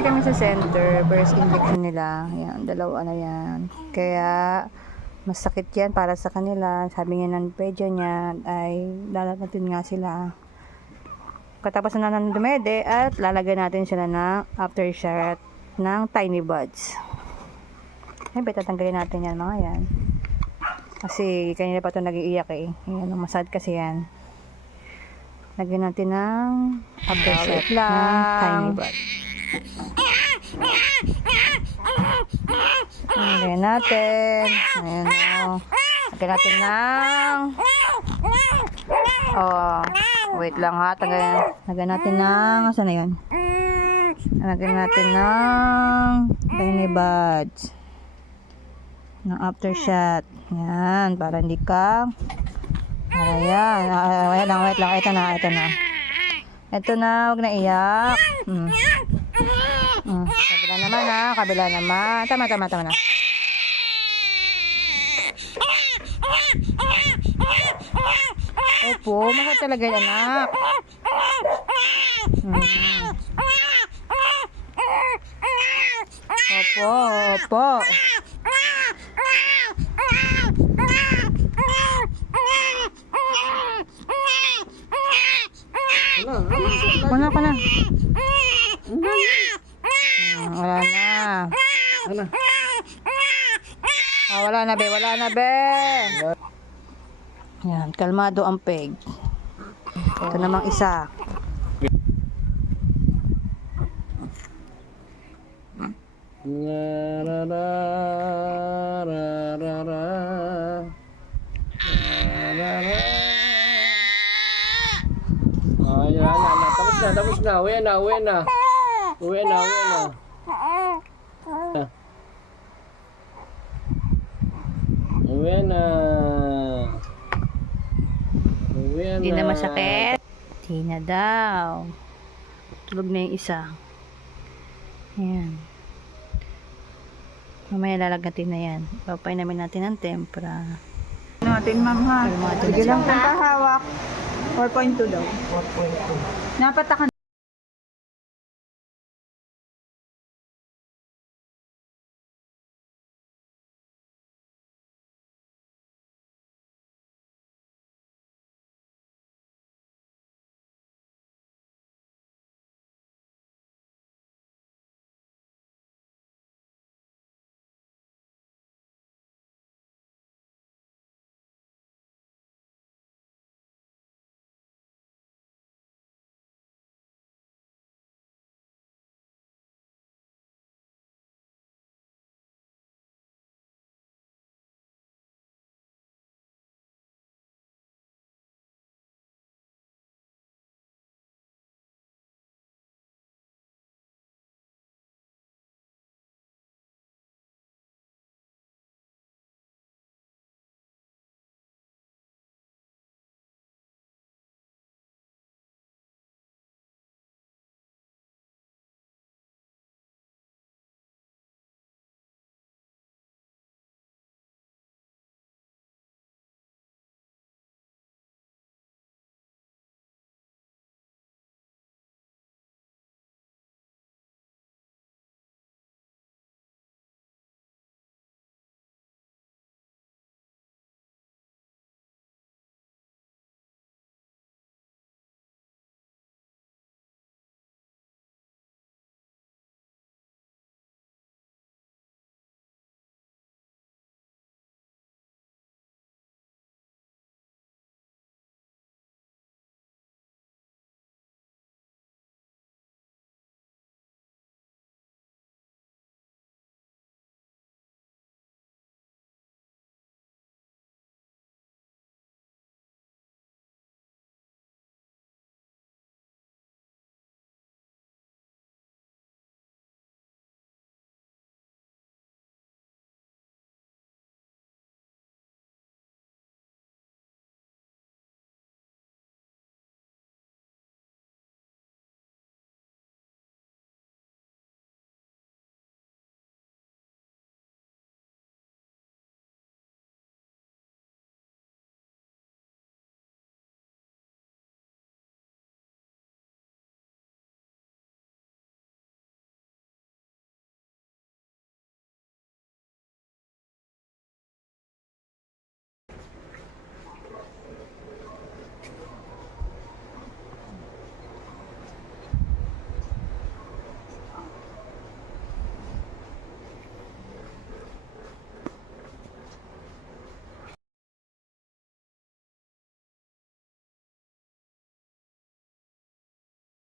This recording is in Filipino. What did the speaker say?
Kami sa center, first injection nila. Ayan, dalawa na yan. Kaya, masakit yan para sa kanila. Sabi niya ng pedyo niya ay lalagatin nga sila. Katapos na ng dumede at lalagyan natin sila ng aftershot ng tiny buds. Siyempre, tatanggalin natin yan mga yan. Kasi kanina pa ito nag-iiyak eh. Ayan, masad kasi yan. Lagyan natin ng aftershot ng tiny buds. Lagyan natin. Ayan o. Lagyan natin ng wait lang ha. Lagyan natin ng saan na yun? Lagyan natin ng tiny buds ng aftershot. Yan. Para hindi ka ayan. Wait lang. Ito na. Ito na. Huwag na iyak. Kabila naman ha. Kabila naman. Tama na. Opo, masakit talaga yan, anak. Opo. Wala ka na. Wala na. Wala na, be. Yan, kalmado ang peg. Ito namang isa. Tapos na. Uwi na. Hindi na masakit. Hindi na daw. Tulog na yung isa. Ayan. Mamaya lalagatin na yan. Papay namin natin ang tempra. Natin, ma'am, ha? Sige lang kung kahawak. 4.2 daw. 4.2. Napatakan